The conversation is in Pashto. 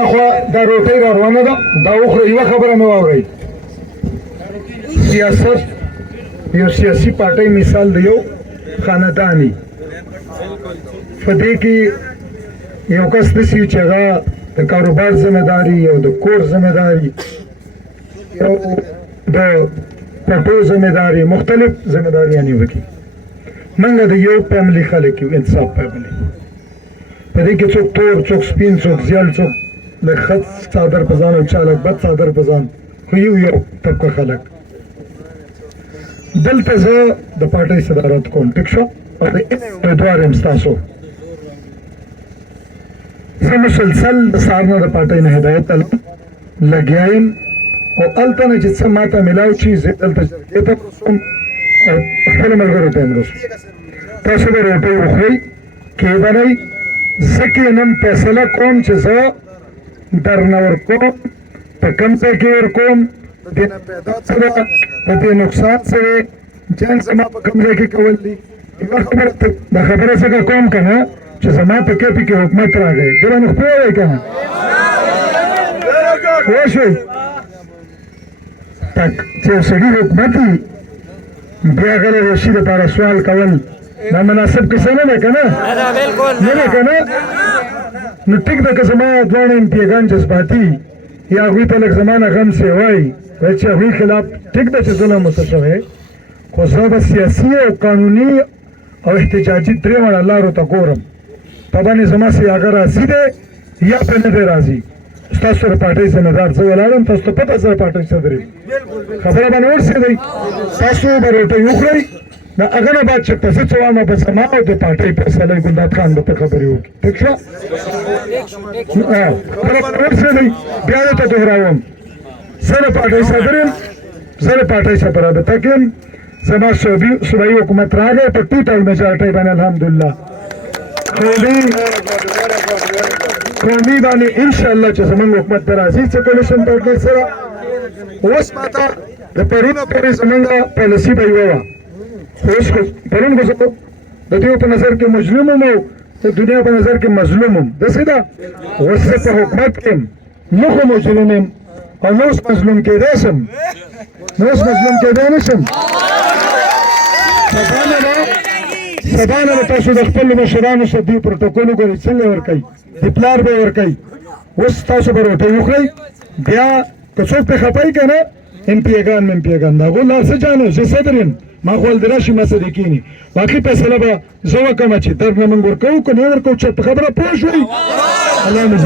اخوا دا روټۍ را روانه ده دا وخوره. یوه خبره مې واورئ، سیاست یو سیاسي پارټۍ مثال د یو خانداني په دې کې یو کس داسې چې هغه د کاروبار ذمهداري یو د کور ذمهداري یو د پټو ذمهداري مختلف ذمهداریانې وکړي. موږ د یو فیملي خلک یو، انصاف فیملي. په دې کې څوک تور، څوک سپین، څوک زیړ، څوک لږ خط څادر په ځان او چا لږ بد څادر په ځان، خو یو طبقه خلک. دلته زه د پارټۍ صدارت کوم، ټیک شو، او د امیدوار یم ستاسو. زه مسلسل د سهار نه د پارټۍ نه هدایت لګیا یم او هلته نه چې څه ماته میلاو شي زه دلته جرګې ته رسوم او خپلو ملګرو ته یې رسوم. تاسو به روټۍ وخورئ، کېدلی زه کېنم فیصله کوم چې زه درنه ورکوم، په کوم ځای کې ورکوم، د دې نه پیدا څه ده، د دې نقصان څه دی، جنګ زما په کوم ځای کې کول دي. یوه خبره دا خبره څنګه کوم که نه چې زما په کیپي کې حکومت راغی، دې باندې خو پوه وی که نه پوه شوئ. چې یو سړي حکومت وي بیا غلی د شي دپاره سوال کول دا مناسب کیسه نه ده که نه نه ده که نه. نو ټیک ده که زما دواړه امپیګان جذباتي یا هغوی ته لږ زما نه غم سیوای چې هغوی خلاف ټیک ده چې ظلم ورته شوی، خو زه به سیاسي او قانوني او احتجاجي درېواړه لارو ته ګورم. په باندې زما سې هغه راضي دی یا پرې نه دی راضي. ستاسو سره پارټۍ ذمهدار زه ولاړ یم، تاسو ته پته سره پارټۍ صدر یم، خبره باندې ورسېدئ. تاسو به روټۍ وخورئ، د هغه نه بعد چېرته زه څه وایم به زما او د پارټۍ فیصله ګلداد خان به ته خبرې وکړي. ټیک شوه، خبره باندې ورسېدئ. بیا درته دوهراوم، زه د پارټۍ صدر یم، زه د پارټۍ سره رابطه کې یم. زما صوبایي حکومت راغی په ټوټل میجارټۍ باندې الحمدلله. قومي باندې انشاءالله چې زموږ حکومت به راځي څه کولیشن پارټنر سره. اوس ماته د پرونه پورې زموږ پالیسي به یوه وه، خو اوس پرون به زه د دوی په نظر کې مظلوم یم او د دنیا په نظر کې مظلوم یم، داسې ده. اوس زه په حکومت کې یم، نه خو مظلوم یم او نه اوس مظلوم کېدی شم، نه اوس مظلوم کېدی نه شم. سبا نه به تاسو د خپلو مشرانو سره دوی پروټوکول وګورئ څنګه ورکوي، د پلار به ورکوي. اوس تاسو به روټۍ وخورئ، بیا که څوک پرې خفه یي که نه امپیګان د هغو لار څه جانو، زه صدر یم، ما خو هلته راشي ما سره کښېني. باقي فیصله به زه وکړم چې درد نه موږ ورکوو که نه ورکوو. چې په خبره پوه شوئ. الله مو